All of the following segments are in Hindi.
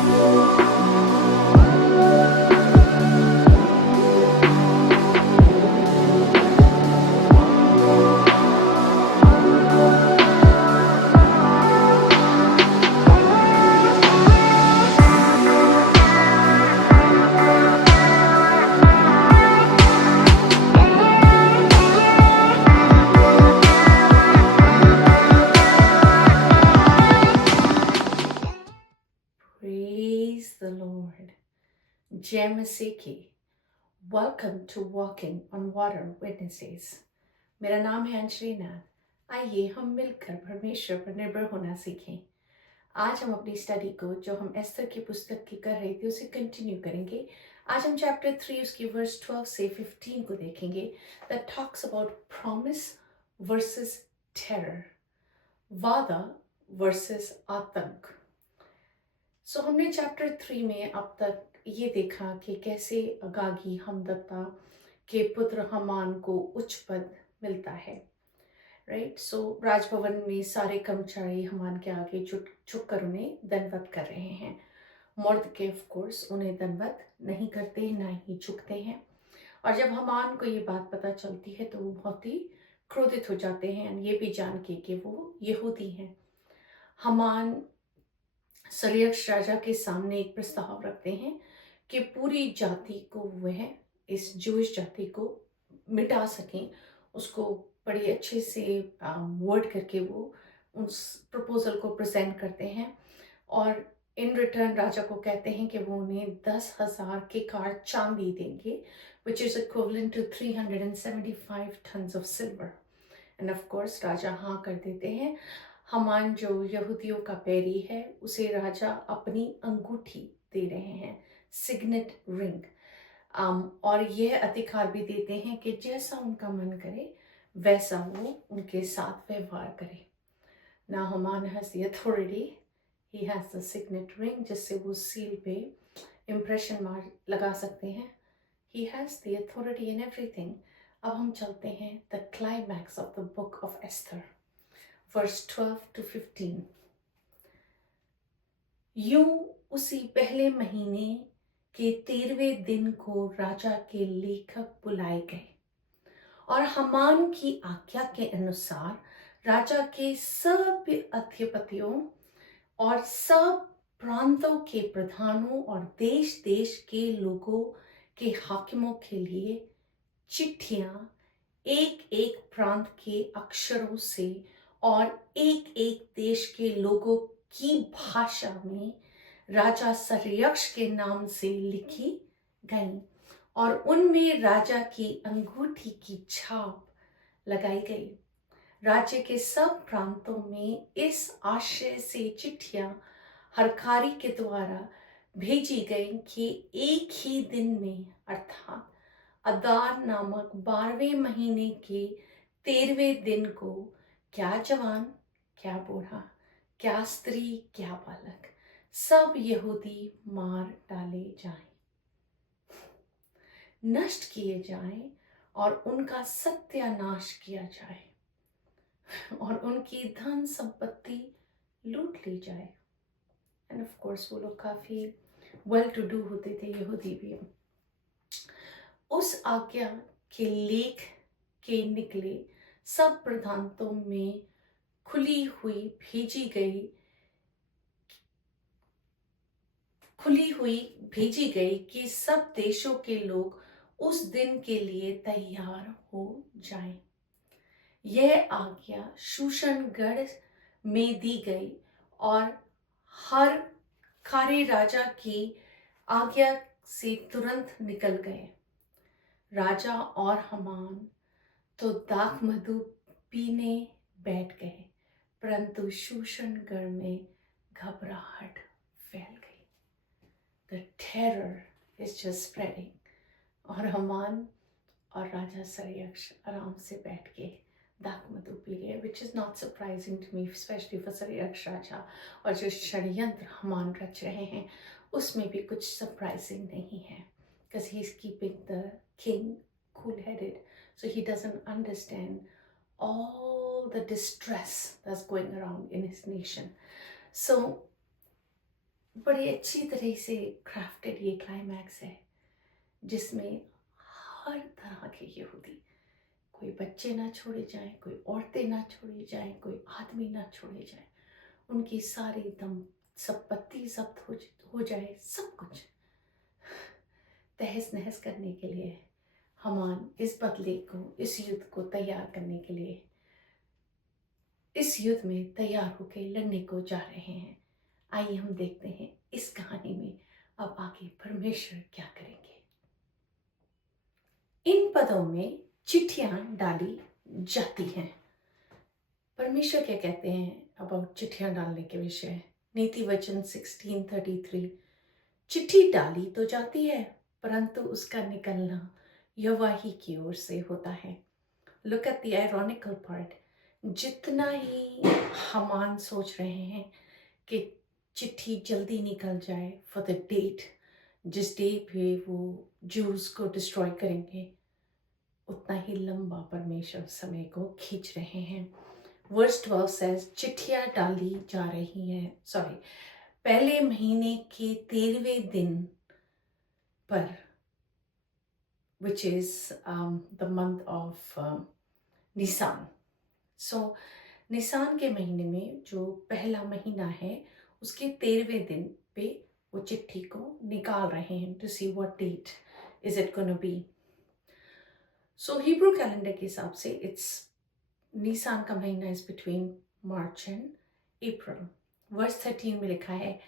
Praise the Lord. जय मसीह की। Welcome to walking on water witnesses. मेरा नाम है अंजलि नाथ। आइए हम मिलकर परमेश्वर पर निर्भर होना सीखें। आज हम अपनी स्टडी को जो हम एस्थर की पुस्तक की कर रहे थे उसे कंटिन्यू करेंगे। आज हम चैप्टर 3 उसकी वर्स 12 से 15 को देखेंगे। That talks about promise versus terror, वादा वर्सेस आतंक। सो हमने चैप्टर 3 में अब तक ये देखा कि कैसे अगागी हमदत्ता के पुत्र हमान को उच्च पद मिलता है। राइट, सो राजभवन में सारे कर्मचारी हमान के आगे झुक कर उन्हें दंडवत कर रहे हैं। मर्द के ऑफ कोर्स उन्हें दंडवत नहीं करते, ना ही झुकते हैं। और जब हमान को ये बात पता चलती है तो वो बहुत ही क्रोधित हो जाते हैं, ये भी जान के कि वो यहूदी हैं। हमान सरियक्ष राजा के सामने एक प्रस्ताव रखते हैं कि पूरी जाति को वह इस जूश जाति को मिटा सकें। उसको बड़ी अच्छे से वर्ड करके वो उस प्रपोजल को प्रेजेंट करते हैं और इन रिटर्न राजा को कहते हैं कि वो उन्हें 10,000 के कार चांदी देंगे, which is equivalent to 375 tons of silver. And of course राजा हाँ कर देते हैं। हमान जो यहूदियों का पैरी है उसे राजा अपनी अंगूठी दे रहे हैं, सिग्नेट रिंग। और यह अधिकार भी देते हैं कि जैसा उनका मन करे वैसा वो उनके साथ व्यवहार करे। ना Haman has the authority, he has the signet ring जिससे वो सील पे इम्प्रेशन मार लगा सकते हैं। He has the authority in everything. अब हम चलते हैं the climax of the book of Esther, verse 12 to 15। यूं उसी पहले महीने के 13वें दिन को राजा के लेखक बुलाए गए और हमान की आज्ञा के अनुसार राजा के सब अधिपतियों और सब प्रांतों के प्रधानों और देश देश के लोगों के हाकिमों के लिए चिट्ठियां एक एक प्रांत के अक्षरों से और एक एक देश के लोगों की भाषा में राजा सरियक्ष के नाम से लिखी गई और उनमें राजा की अंगूठी की छाप लगाई गई। राज्य के सब प्रांतों में इस आशय से चिट्ठियां हरकारी के द्वारा भेजी गई कि एक ही दिन में अर्थात अदार नामक 12वें महीने के 13वें दिन को क्या जवान, क्या बूढ़ा, क्या स्त्री, क्या बालक, सब यहूदी मार डाले जाएं, नष्ट किए जाएं और उनका सत्यानाश किया जाए और उनकी धन संपत्ति लूट ली जाए। एंड ऑफ कोर्स वो लोग काफी वेल टू डू होते थे, यहूदी भी। उस आज्ञा के लेख के निकले सब प्रधानतों में खुली हुई भेजी गई कि सब देशों के लोग उस दिन के लिए तैयार हो जाएं। यह आज्ञा शूशनगढ़ में दी गई और हर खारे राजा की आज्ञा से तुरंत निकल गए। राजा और हमान तो दाख मधु पीने बैठ गए, परंतु शूशनगढ़ में घबराहट फैल गई। The terror is just spreading. और हमान और राजा सरियक्ष आराम से बैठ के दाख मधु पी रहे, which is not surprising to me, especially for सरियक्ष राजा। और जो षड्यंत्र हमान रच रहे हैं उसमें भी कुछ सरप्राइजिंग नहीं है, because he's keeping the king cool-headed, so he doesn't understand all the distress that's going around in his nation. So बड़ी अच्छी तरह से क्राफ्टेड ये क्लाइमैक्स है, जिसमें हर तरह के यहूदी, कोई बच्चे ना छोड़े जाएं, कोई औरतें ना छोड़ी जाएं, कोई आदमी ना छोड़े जाएं, उनकी सारी दम संपत्ति जब्त हो जाए, सब कुछ तहस नहस करने के लिए हमान इस बदले को, इस युद्ध को तैयार करने के लिए इस युद्ध में तैयार होकर लड़ने को जा रहे हैं। आइए हम देखते हैं इस कहानी में अब आगे परमेश्वर क्या करेंगे। इन पदों में चिट्ठियां डाली जाती हैं। परमेश्वर क्या कहते हैं अबाउट चिट्ठियां डालने के विषय? नीति वचन 16:33, चिट्ठी डाली तो जाती है परंतु उसका निकलना यहोवा ही की ओर से होता है। Look at the ironical part. जितना ही हमान सोच रहे हैं कि चिट्ठी जल्दी निकल जाए फॉर द डेट, जिस डे पे वो जूस को डिस्ट्रॉय करेंगे, उतना ही लंबा परमेश्वर समय को खींच रहे हैं। वर्स 12 सेज चिट्ठियां डाली जा रही हैं, सॉरी, पहले महीने के 13वें दिन पर, which is the month of Nissan. So Nissan के महीने में जो पहला महीना है उसके 13वें दिन पे वो चिट्ठी को निकाल रहे हैं to see what date is it gonna be. So Hebrew calendar के हिसाब से इट्स निसान का महीना is between March and April. Verse 13 में लिखा है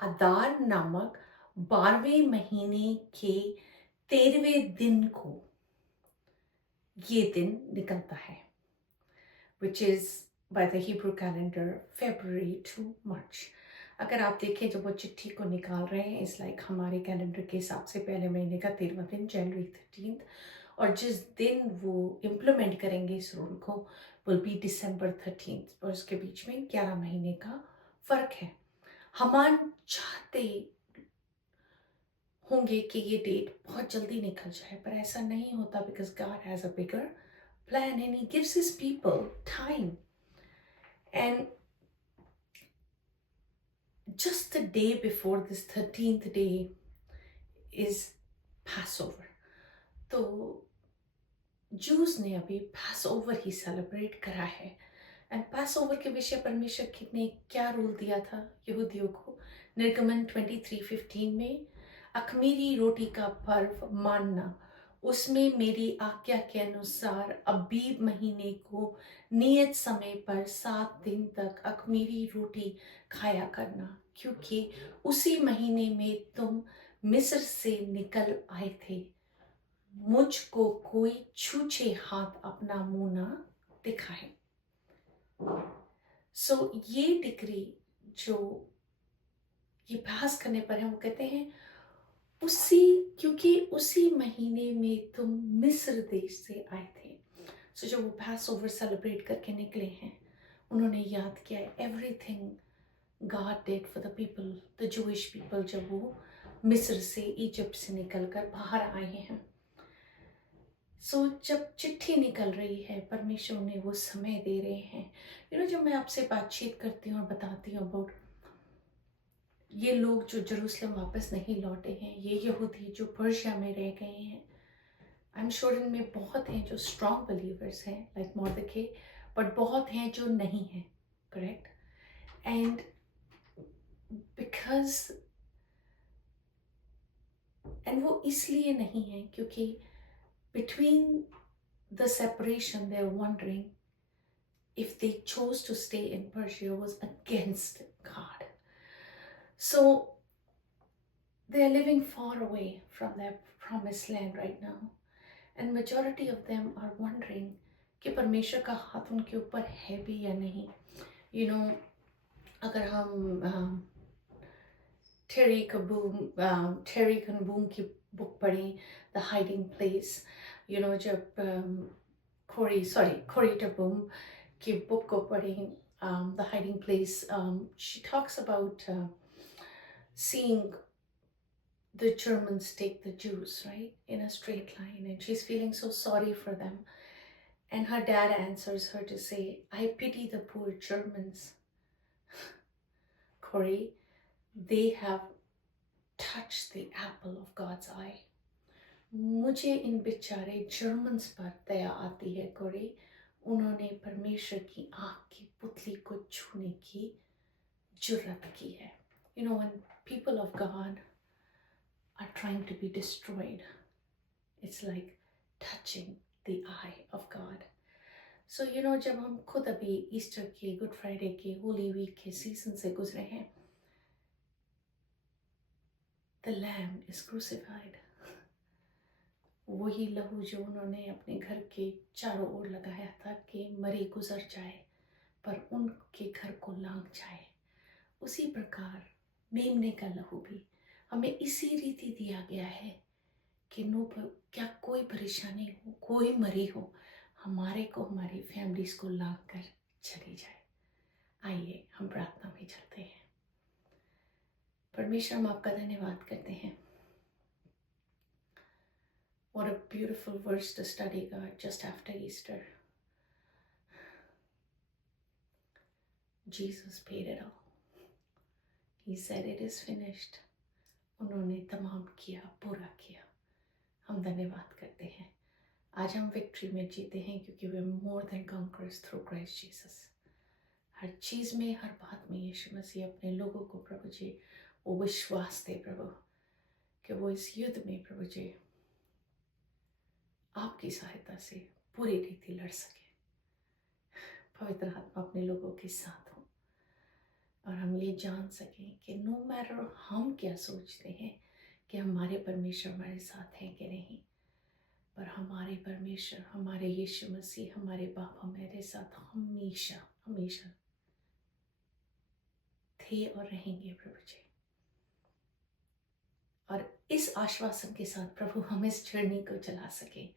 अदार नामक 12वें महीने के 13वें दिन को ये दिन निकलता है, which is by the Hebrew calendar February to March। अगर आप देखें जब वो चिट्ठी को निकाल रहे हैं, इस लाइक हमारे कैलेंडर के हिसाब से पहले महीने का 13वां दिन जनवरी 13, और जिस दिन वो इम्प्लीमेंट करेंगे इस रूल को विल बी दिसंबर 13, और उसके बीच में 11 महीने का फर्क है। हमान चाहते होंगे कि ये डेट बहुत जल्दी निकल जाए, पर ऐसा नहीं होता because God has a bigger plan and he gives his people time. And just the day before this 13th day is Passover। तो जूस ने अभी पैसओवर ही सेलिब्रेट करा है। एंड पैसओवर के विषय परमेश्वर ने क्या रूल दिया था यहूदियों को? निर्गमन 23:15 में अखमीरी रोटी का पर्व मानना, उसमें मेरी आज्ञा के अनुसार अबीब महीने को नियत समय पर 7 दिन तक अखमीरी रोटी खाया करना, क्योंकि उसी महीने में तुम मिस्र से निकल आए थे। मुझको कोई छूछे हाथ अपना मुंह ना दिखाए। सो ये डिग्री जो ये बहस करने पर है, वो कहते हैं क्योंकि उसी महीने में तुम मिस्र देश से आए थे। सो जब वो पैसओवर सेलिब्रेट करके निकले हैं, उन्होंने याद किया everything God did for the people, the Jewish people, जब वो मिस्र से, इजिप्ट से निकलकर बाहर आए हैं। सो जब चिट्ठी निकल रही है, परमेश्वर ने वो समय दे रहे हैं। जब मैं आपसे बातचीत करती हूँ और बताती हूँ अबाउट ये लोग जो जेरूसलम वापस नहीं लौटे हैं, ये यहूदी जो पर्शिया में रह गए हैं, आई एम श्योर इनमें बहुत हैं जो स्ट्रॉन्ग बिलीवर्स हैं लाइक मोर्देखे, बट बहुत हैं जो नहीं हैं, करेक्ट? एंड बिकॉज वो इसलिए नहीं है क्योंकि between the separation they're wondering if they chose to stay in Persia was against God. So they are living far away from their promised land right now, and majority of them are wondering कि परमेश्वर का हाथ उनके ऊपर है भी या नहीं। अगर हम टेरी कनबूम की बुक पढ़ें, द हाइडिंग प्लेस, जब कोरी टबूम की बुक को पढ़ें, the hiding place, she talks about seeing the Germans take the Jews, right, in a straight line, and she's feeling so sorry for them. And her dad answers her to say, I pity the poor Germans. Corey, they have touched the apple of God's eye. मुझे इन बेचारे जर्मन्स पर दया आती है कोरी, उन्होंने परमेश्वर की आँख की पुतली को छूने की जुर्रत की है. You know, when people of God are trying to be destroyed, it's like touching the eye of God. So you know, जब हम खुद अभी ईस्टर के, गुड फ्राइडे के, होली वीक के सीजन से गुजरे हैं, the lamb is crucified. वही लहू जो उन्होंने अपने घर के चारों ओर लगाया था कि मरी गुजर जाए पर उनके घर को लांग जाए, उसी प्रकार मेमने का लहू भी हमें इसी रीति दिया गया है कि क्या कोई परेशानी हो, कोई मरी हो, हमारे को, हमारी फैमिलीज को लांग कर चली जाए. आइए हम प्रार्थना में चलते हैं. परमेश्वर, हम आपका धन्यवाद करते हैं. What a beautiful verse to study, God, just after Easter. Jesus paid it all. He said it is finished. उन्होंने तमाम किया, पूरा किया. हम धन्यवाद करते हैं. आज हम विक्ट्री में जीते हैं क्योंकि we are more than conquerors through Christ Jesus. हर चीज़ में, हर बात में यीशु मसीह अपने लोगों को प्रभु जी वो विश्वास दे प्रभु कि वो इस युद्ध में प्रभु जी आपकी सहायता से पूरी रीति लड़ सके. पवित्र आत्मा अपने लोगों के साथ हो और हम ये जान सकें कि नो मैटर हम क्या सोचते हैं कि हमारे परमेश्वर हमारे साथ हैं कि नहीं, पर हमारे परमेश्वर, हमारे यीशु मसीह, हमारे बाप हमारे साथ हमेशा हमेशा थे और रहेंगे प्रभु जी. और इस आश्वासन के साथ प्रभु हम इस जर्नी को चला सके,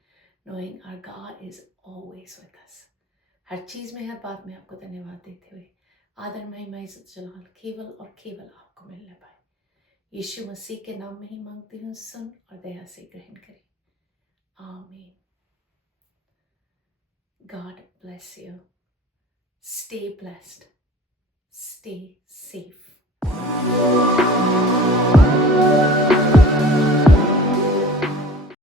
knowing our God is always with us. हर चीज़ में, हर बात में आपको धन्यवाद देते हुए आदर, महिमा, इज्जत, जलाल केवल और केवल आपको मिलने पाए. यीशु मसीह के नाम में ही मांगती हूँ, सुन और दया से ग्रहण करें. आमीन. God bless you. Stay blessed. Stay safe.